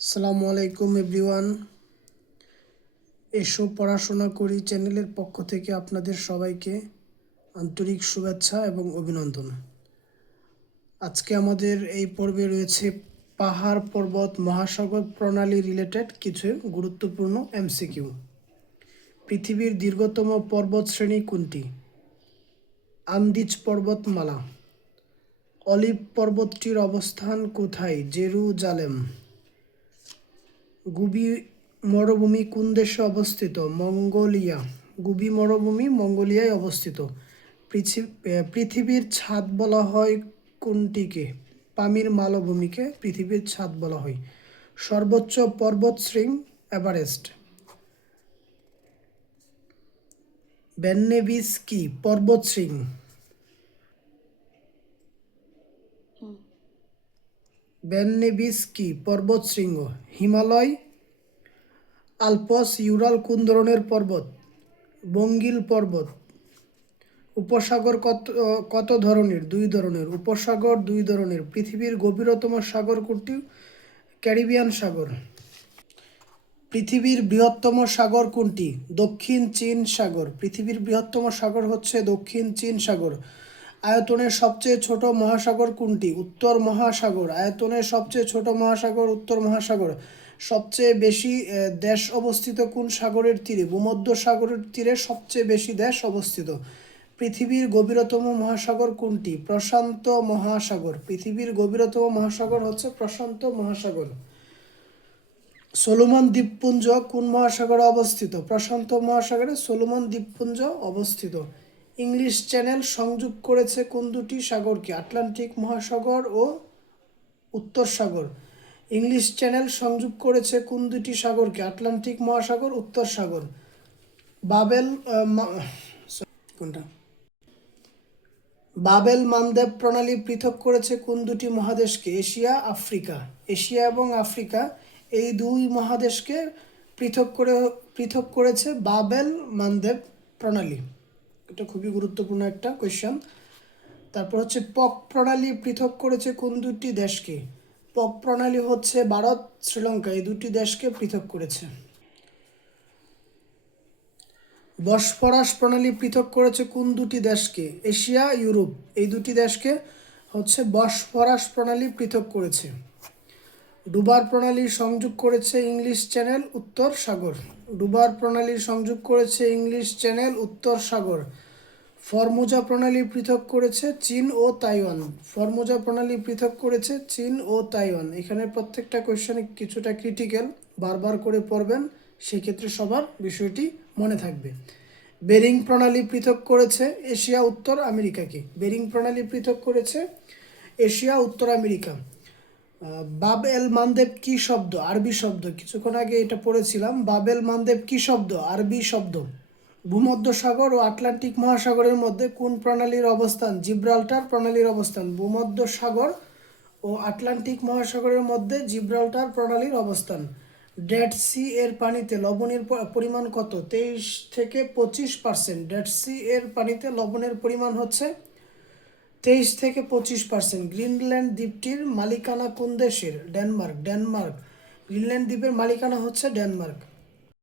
আসসালামু আলাইকুম এভরিওয়ান। এসো পড়াশোনা করি চ্যানেলের পক্ষ থেকে আপনাদের সবাইকে আন্তরিক শুভেচ্ছা এবং অভিনন্দন। আজকে আমাদের এই পর্বে রয়েছে পাহাড় পর্বত মহাসাগর প্রণালী রিলেটেড কিছু গুরুত্বপূর্ণ এমসিকিউ। পৃথিবীর দীর্ঘতম পর্বত শ্রেণী কোনটি? আন্দিজ পর্বতমালা। অলিভ পর্বতটির অবস্থান কোথায়? জেরুজালেম। গুবি মরুভূমি কোন দেশে অবস্থিত? মঙ্গোলিয়া। গুবি মরুভূমি মঙ্গোলিয়ায় অবস্থিত। পৃথিবীর ছাদ বলা হয় কোনটিকে? পামির মালভূমিকে পৃথিবীর ছাদ বলা হয়। সর্বোচ্চ পর্বতশৃঙ্গ এভারেস্ট। ব্যান্নেবিস কি পর্বতশৃঙ্গ? ব্যান্নেবিস কি পর্বতশৃঙ্গ? হিমালয়। আলপস। ইউরাল কোন ধরনের পর্বত? বঙ্গীল পর্বত। উপসাগর কত ধরনের? দুই ধরনের। উপসাগর দুই ধরনের। পৃথিবীর গভীরতম সাগর কোনটি? ক্যারিবিয়ান সাগর। পৃথিবীর বৃহত্তম সাগর কোনটি? দক্ষিণ চীন সাগর। পৃথিবীর বৃহত্তম সাগর হচ্ছে দক্ষিণ চীন সাগর। আয়তনের সবচেয়ে ছোট মহাসাগর কোনটি? উত্তর মহাসাগর। আয়তনের সবচেয়ে ছোট মহাসাগর উত্তর মহাসাগর। সবচেয়ে বেশি দেশ অবস্থিত কোন সাগরের তীরে? ভূমধ্য সাগরের তীরে সবচেয়ে বেশি দেশ অবস্থিত। পৃথিবীর গভীরতম মহাসাগর কোনটি? প্রশান্ত মহাসাগর। পৃথিবীর গভীরতম মহাসাগর হচ্ছে প্রশান্ত মহাসাগর। সোলোমন দ্বীপপুঞ্জ কোন মহাসাগরে অবস্থিত? প্রশান্ত মহাসাগরে সোলোমন দ্বীপপুঞ্জ অবস্থিত। ইংলিশ চ্যানেল সংযোগ করেছে কোন দুটি সাগরকে? আটলান্টিক মহাসাগর ও উত্তর সাগর। ইংলিশ চ্যানেল সংযোগ করেছে কোন দুটি সাগরকে? আটলান্টিক মহাসাগর উত্তর সাগর। বাবেল কোনটা? বাবেল মানদেব প্রণালী পৃথক করেছে কোন দুটি মহাদেশকে? Asia Africa. এশিয়া এবং আফ্রিকা এই দুই মহাদেশকে পৃথক করেছে বাবেল মানদেব প্রণালী। এটা খুবই গুরুত্বপূর্ণ একটা কোয়েশ্চেন। তারপর হচ্ছে পক প্রণালী পৃথক করেছে কোন দুটি দেশকে? পক প্রণালী হচ্ছে ভারত শ্রীলঙ্কা এই দুটি দেশকে পৃথক করেছে। বসফরাস প্রণালী পৃথক করেছে কোন দুটি দেশকে? এশিয়া ইউরোপ এই দুটি দেশকে হচ্ছে বসফরাস প্রণালী পৃথক করেছে। ডুবার প্রণালী সংযোগ করেছে ইংলিশ চ্যানেল উত্তর সাগর। ডুবার প্রণালী সংযোগ করেছে ইংলিশ চ্যানেল উত্তর সাগর। ফরমুজা প্রণালী পৃথক করেছে চীন ও তাইওয়ান। ফরমুজা প্রণালী পৃথক করেছে চীন ও তাইওয়ান। এখানে প্রত্যেকটা কোয়েশ্চেনে কিছুটা ক্রিটিক্যাল, বারবার করে পড়বেন, সেক্ষেত্রে সবার বিষয়টি মনে থাকবে। বেরিং প্রণালী পৃথক করেছে এশিয়া উত্তর আমেরিকাকে। বেরিং প্রণালী পৃথক করেছে এশিয়া উত্তর আমেরিকা। বাব এল মানদেব কি শব্দ? আরবি শব্দ। কিছুক্ষণ আগে এটা পড়েছিলাম। বাবেল মানদেব কি শব্দ? আরবি শব্দ। ভূমধ্যসাগর ও আটলান্টিক মহাসাগরের মধ্যে কোন প্রণালীর অবস্থান? জিব্রাল্টার প্রণালীর অবস্থান। ভূমধ্যসাগর ও আটলান্টিক মহাসাগরের মধ্যে জিব্রাল্টার প্রণালীর অবস্থান। ডেড সি এর পানিতে লবণের পরিমাণ কত? 23 থেকে 25%। ডেড সি এর পানিতে লবণের পরিমাণ হচ্ছে 23 থেকে 25%। গ্রিনল্যান্ড দ্বীপটির মালিকানা কোন দেশের? ডেনমার্ক। গ্রিনল্যান্ড দ্বীপের মালিকানা হচ্ছে ডেনমার্ক।